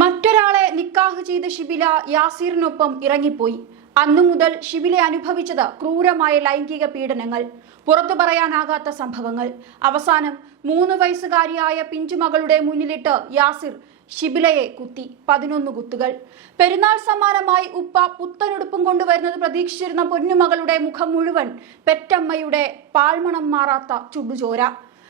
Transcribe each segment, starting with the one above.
മറ്റൊരാളെ നിക്കാഹ് ചെയ്ത ഷിബില യാസീറിനൊപ്പം ഇറങ്ങിപ്പോയി. അന്നു മുതൽ ഷിബില അനുഭവിച്ചത് ക്രൂരമായ ലൈംഗിക പീഡനങ്ങൾ, പുറത്തു പറയാനാകാത്ത സംഭവങ്ങൾ. അവസാനം 3 വയസ്സുകാരിയായ പിഞ്ചുമകളുടെ മുന്നിലിട്ട് യാസിർ ഷിബിലയെ കുത്തി. 11 കുത്തുകൾ. പെരുന്നാൾ സമ്മാനമായി ഉപ്പ പുത്തനുടുപ്പും കൊണ്ടുവരുന്നത് പ്രതീക്ഷിച്ചിരുന്ന പൊന്നുമകളുടെ മുഖം മുഴുവൻ പെറ്റമ്മയുടെ പാഴ്മണം മാറാത്ത ചുടുചോര.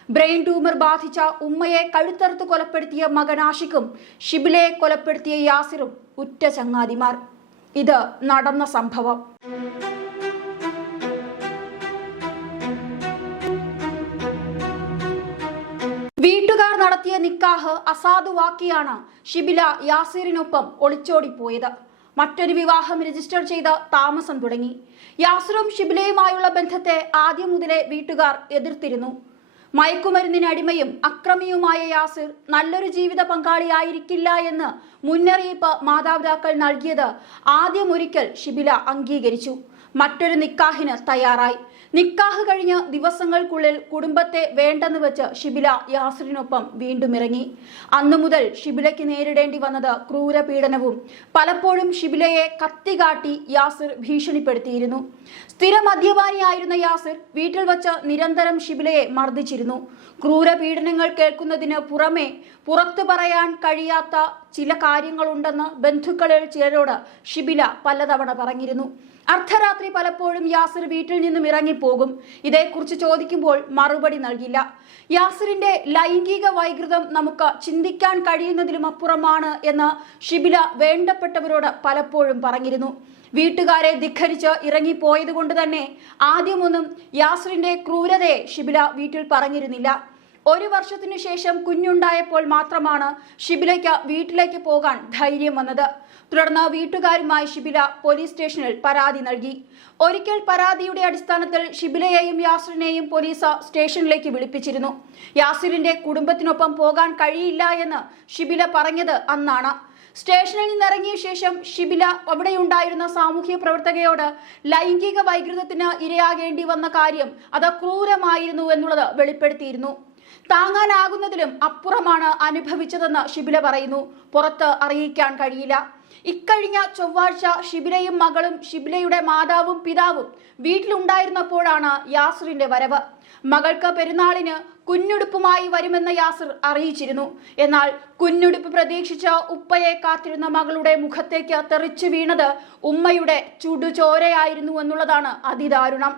ബ്രെയിൻ ട്യൂമർ ബാധിച്ച ഉമ്മയെ കഴുത്തറുത്ത് കൊലപ്പെടുത്തിയ മകൻ ആഷിഖും ഷിബിലയെ കൊലപ്പെടുത്തിയ യാസിറും ഉറ്റ ചങ്ങാതിമാർ. ഇത് നടന്ന സംഭവം. വീട്ടുകാർ നടത്തിയ നിക്കാഹ് അസാധുവാക്കിയാണ് ഷിബില യാസിറിനൊപ്പം ഒളിച്ചോടിപ്പോയത്. മറ്റൊരു വിവാഹം രജിസ്റ്റർ ചെയ്ത് താമസം തുടങ്ങി. യാസിറും ഷിബിലയുമായുള്ള ബന്ധത്തെ ആദ്യം മുതലേ വീട്ടുകാർ എതിർത്തിരുന്നു. മയക്കുമരുന്നിന് അടിമയും അക്രമിയുമായ യാസിർ നല്ലൊരു ജീവിത പങ്കാളിയായിരിക്കില്ല എന്ന് മുന്നറിയിപ്പ് മാതാപിതാക്കൾ നൽകിയത് ആദ്യമൊരിക്കൽ ഷിബില അംഗീകരിച്ചു. മറ്റൊരു നിക്കാഹിന് തയ്യാറായി. നിക്കാഹ് കഴിഞ്ഞ ദിവസങ്ങൾക്കുള്ളിൽ കുടുംബത്തെ വേണ്ടെന്ന് വെച്ച് ഷിബില യാസിറിനൊപ്പം വീണ്ടും ഇറങ്ങി. അന്നു മുതൽ ഷിബിലയ്ക്ക് നേരിടേണ്ടി വന്നത് ക്രൂര പീഡനവും. പലപ്പോഴും ഷിബിലയെ കത്തികാട്ടി യാസിർ ഭീഷണിപ്പെടുത്തിയിരുന്നു. സ്ഥിര മദ്യപാനിയായിരുന്ന യാസിർ വീട്ടിൽ വച്ച് നിരന്തരം ഷിബിലയെ മർദ്ദിച്ചിരുന്നു. ക്രൂര പീഡനങ്ങൾ കേൾക്കുന്നതിന് പുറമെ പുറത്തു പറയാൻ കഴിയാത്ത ചില കാര്യങ്ങളുണ്ടെന്ന് ബന്ധുക്കളിൽ ചിലരോട് ഷിബില പലതവണ പറഞ്ഞിരുന്നു. അർദ്ധരാത്രി പലപ്പോഴും യാസിർ വീട്ടിൽ നിന്നും ഇറങ്ങിപ്പോകും. ഇതേക്കുറിച്ച് ചോദിക്കുമ്പോൾ മറുപടി നൽകില്ല. യാസിറിന്റെ ലൈംഗിക വൈകൃതം നമുക്ക് ചിന്തിക്കാൻ കഴിയുന്നതിലും അപ്പുറമാണ് എന്ന് ഷിബില വേണ്ടപ്പെട്ടവരോട് പലപ്പോഴും പറഞ്ഞിരുന്നു. വീട്ടുകാരെ ധിക്കരിച്ച് ഇറങ്ങിപ്പോയത് കൊണ്ട് തന്നെ ആദ്യമൊന്നും യാസിറിന്റെ ക്രൂരതയെ ഷിബില വീട്ടിൽ പറഞ്ഞിരുന്നില്ല. 1 വർഷത്തിനു ശേഷം കുഞ്ഞുണ്ടായപ്പോൾ മാത്രമാണ് ഷിബിലയ്ക്ക് വീട്ടിലേക്ക് പോകാൻ ധൈര്യം വന്നത്. തുടർന്ന് വീട്ടുകാരുമായി ഷിബില പോലീസ് സ്റ്റേഷനിൽ പരാതി നൽകി. ഒരിക്കൽ പരാതിയുടെ അടിസ്ഥാനത്തിൽ ഷിബിലയെയും യാസിറിനെയും പോലീസ് സ്റ്റേഷനിലേക്ക് വിളിപ്പിച്ചിരുന്നു. യാസിറിന്റെ കുടുംബത്തിനൊപ്പം പോകാൻ കഴിയില്ല എന്ന് ഷിബില പറഞ്ഞത് അന്നാണ്. സ്റ്റേഷനിൽ നിന്നിറങ്ങിയ ശേഷം ഷിബില അവിടെയുണ്ടായിരുന്ന സാമൂഹ്യ പ്രവർത്തകയോട് ലൈംഗിക വൈകൃതത്തിന് ഇരയാകേണ്ടി വന്ന കാര്യം അത് ക്രൂരമായിരുന്നു എന്നുള്ളത് വെളിപ്പെടുത്തിയിരുന്നു. താങ്ങാനാകുന്നതിലും അപ്പുറമാണ് അനുഭവിച്ചതെന്ന് ഷിബില പറയുന്നു. പുറത്ത് അറിയിക്കാൻ കഴിയില്ല. ഇക്കഴിഞ്ഞ ചൊവ്വാഴ്ച ഷിബിലയും മകളും ഷിബിലയുടെ മാതാവും പിതാവും വീട്ടിലുണ്ടായിരുന്നപ്പോഴാണ് യാസിറിന്റെ വരവ്. മകൾക്ക് പെരുന്നാളിന് കുഞ്ഞുടുപ്പുമായി വരുമെന്ന് യാസിർ അറിയിച്ചിരുന്നു. എന്നാൽ കുഞ്ഞുടുപ്പ് പ്രതീക്ഷിച്ച ഉപ്പയെ കാത്തിരുന്ന മകളുടെ മുഖത്തേക്ക് തെറിച്ചു വീണത് ഉമ്മയുടെ ചുടുചോരയായിരുന്നു എന്നുള്ളതാണ് അതിദാരുണം.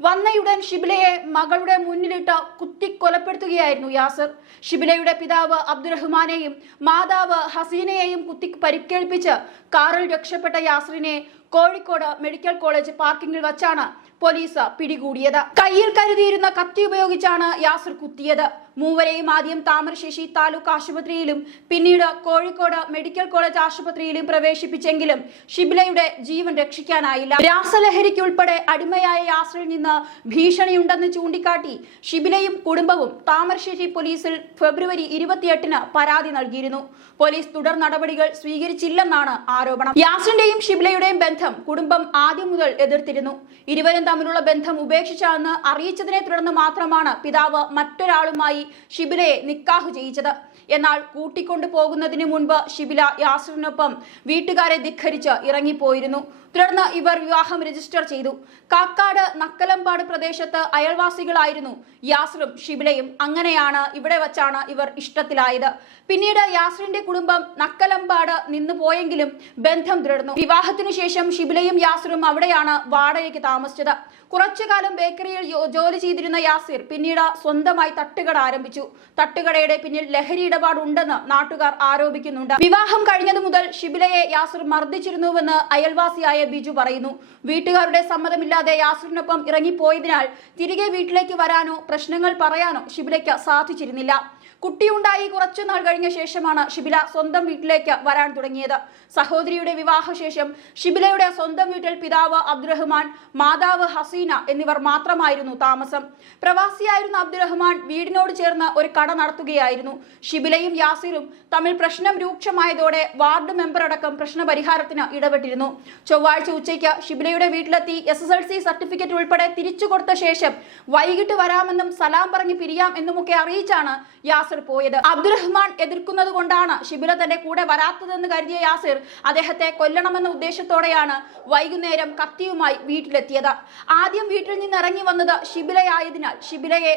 വന്നയുടൻ ഷിബിലയെ മകളുടെ മുന്നിലിട്ട് കുത്തിക്കൊലപ്പെടുത്തുകയായിരുന്നു യാസിർ. ഷിബിലയുടെ പിതാവ് അബ്ദുറഹ്മാനെയും മാതാവ് ഹസീനയെയും കുത്തി പരിക്കേൽപ്പിച്ച് കാറിൽ രക്ഷപ്പെട്ട യാസിറിനെ കോഴിക്കോട് മെഡിക്കൽ കോളേജ് പാർക്കിംഗിൽ വച്ചാണ് പോലീസ് പിടികൂടിയത്. കയ്യിൽ കരുതിയിരുന്ന കത്തി ഉപയോഗിച്ചാണ് യാസിർ കുത്തിയത്. മൂവരെയും ആദ്യം താമരശ്ശേരി താലൂക്ക് ആശുപത്രിയിലും പിന്നീട് കോഴിക്കോട് മെഡിക്കൽ കോളേജ് ആശുപത്രിയിലും പ്രവേശിപ്പിച്ചെങ്കിലും ഷിബിലയുടെ ജീവൻ രക്ഷിക്കാനായില്ല. രാസലഹരിക്കുൾപ്പെടെ അടിമയായ യാസിറിൽ നിന്ന് ഭീഷണിയുണ്ടെന്ന് ചൂണ്ടിക്കാട്ടി ഷിബിലയും കുടുംബവും താമരശ്ശേരി പോലീസിൽ ഫെബ്രുവരി 28-ന് പരാതി നൽകിയിരുന്നു. പോലീസ് തുടർ നടപടികൾ സ്വീകരിച്ചില്ലെന്നാണ് ആരോപണം. യാസിറിന്റെയും ഷിബിലയുടെയും ബന്ധം കുടുംബം ആദ്യം മുതൽ എതിർത്തിരുന്നു. ഇരുവരും തമ്മിലുള്ള ബന്ധം ഉപേക്ഷിച്ചെന്ന് അറിയിച്ചതിനെ തുടർന്ന് മാത്രമാണ് പിതാവ് മറ്റൊരാളുമായി ഷിബിലയെ നിക്കാഹ് ചെയ്യിച്ചത്. എന്നാൽ കൂട്ടിക്കൊണ്ടു പോകുന്നതിന് മുൻപ് ഷിബില യാസിറിനൊപ്പം വീട്ടുകാരെ ധിക്കരിച്ച് ഇറങ്ങിപ്പോയിരുന്നു. തുടർന്ന് ഇവർ വിവാഹം രജിസ്റ്റർ ചെയ്തു. കാക്കാട് നക്കലമ്പാട് പ്രദേശത്ത് അയൽവാസികളായിരുന്നു യാസിറും ഷിബിലയും. അങ്ങനെയാണ് ഇവിടെ വച്ചാണ് ഇവർ ഇഷ്ടത്തിലായത്. പിന്നീട് യാസിറിന്റെ കുടുംബം നക്കലമ്പാട് നിന്നു പോയെങ്കിലും ബന്ധം തുടർന്നു. വിവാഹത്തിനു ശേഷം ഷിബിലയും യാസിറും അവിടെയാണ് വാടകയ്ക്ക് താമസിച്ചത്. കുറച്ചുകാലം ബേക്കറിയിൽ ജോലി ചെയ്തിരുന്ന യാസിർ പിന്നീട് സ്വന്തമായി തട്ടുകട ആരംഭിച്ചു. തട്ടുകടയുടെ പിന്നിൽ ലഹരി ഇടപാടുണ്ടെന്ന് നാട്ടുകാർ ആരോപിക്കുന്നുണ്ട്. വിവാഹം കഴിഞ്ഞതു മുതൽ ഷിബിലയെ യാസിർ മർദ്ദിച്ചിരുന്നുവെന്ന് അയൽവാസിയായ ബിജു പറയുന്നു. വീട്ടുകാരുടെ സമ്മതമില്ലാതെ യാസിറിനൊപ്പം ഇറങ്ങിപ്പോയതിനാൽ തിരികെ വീട്ടിലേക്ക് വരാനോ പ്രശ്നങ്ങൾ പറയാനോ ഷിബിലയ്ക്ക് സാധിച്ചിരുന്നില്ല. കുട്ടിയുണ്ടായി കുറച്ചുനാൾ കഴിഞ്ഞ ശേഷമാണ് ഷിബില സ്വന്തം വീട്ടിലേക്ക് വരാൻ തുടങ്ങിയത്. സഹോദരിയുടെ വിവാഹശേഷം ഷിബിലയുടെ സ്വന്തം വീട്ടിൽ പിതാവ് അബ്ദുറഹ്മാൻ, മാതാവ് ഹസീന എന്നിവർ മാത്രമായിരുന്നു താമസം. പ്രവാസിയായിരുന്ന അബ്ദുറഹ്മാൻ വീടിനോട് ചേർന്ന് ഒരു കട നടത്തുകയായിരുന്നു. ഷിബില ഷിബിലയും യാസിറും തമ്മിൽ പ്രശ്നം രൂക്ഷമായതോടെ വാർഡ് മെമ്പർ അടക്കം പ്രശ്നപരിഹാരത്തിന് ഇടപെട്ടിരുന്നു. ചൊവ്വാഴ്ച ഉച്ചയ്ക്ക് ഷിബിലയുടെ വീട്ടിലെത്തി SSLC സർട്ടിഫിക്കറ്റ് ഉൾപ്പെടെ തിരിച്ചു കൊടുത്ത ശേഷം വൈകിട്ട് വരാമെന്നും സലാം പറഞ്ഞ് പിരിയാം എന്നുമൊക്കെ അറിയിച്ചാണ് യാസിർ പോയത്. അബ്ദുറഹ്മാൻ എതിർക്കുന്നത് കൊണ്ടാണ് ഷിബില തന്റെ കൂടെ വരാത്തതെന്ന് കരുതിയ യാസിർ അദ്ദേഹത്തെ കൊല്ലണമെന്ന ഉദ്ദേശത്തോടെയാണ് വൈകുന്നേരം കത്തിയുമായി വീട്ടിലെത്തിയത്. ആദ്യം വീട്ടിൽ നിന്ന് ഇറങ്ങി വന്നത് ഷിബിലയായതിനാൽ ഷിബിലയെ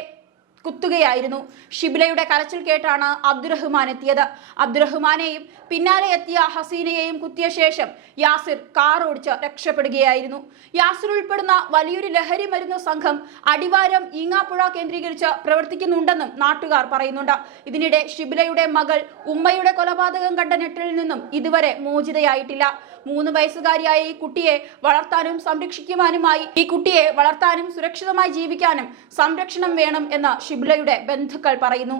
കുത്തുകയായിരുന്നു. ഷിബിലയുടെ കരച്ചിൽ കേട്ടാണ് അബ്ദുറഹ്മാൻ എത്തിയത്. അബ്ദുറഹ്മാനെയും പിന്നാലെ എത്തിയ ഹസീനയെയും കുത്തിയ ശേഷം യാസിർ കാർ ഓടിച്ച് രക്ഷപ്പെടുകയായിരുന്നു. യാസിർ ഉൾപ്പെടുന്ന വലിയൊരു ലഹരി മരുന്ന് സംഘം അടിവാരം ഈങ്ങാപ്പുഴ കേന്ദ്രീകരിച്ച് പ്രവർത്തിക്കുന്നുണ്ടെന്നും നാട്ടുകാർ പറയുന്നുണ്ട്. ഇതിനിടെ ഷിബിലയുടെ മകൾ ഉമ്മയുടെ കൊലപാതകം കണ്ട ഞെട്ടലിൽ നിന്നും ഇതുവരെ മോചിതയായിട്ടില്ല. 3 വയസ്സുകാരിയായ ഈ കുട്ടിയെ വളർത്താനും സംരക്ഷിക്കുവാനുമായി സുരക്ഷിതമായി ജീവിക്കാനും സംരക്ഷണം വേണം എന്ന് ഷിബിലയുടെ ബന്ധുക്കൾ പറയുന്നു.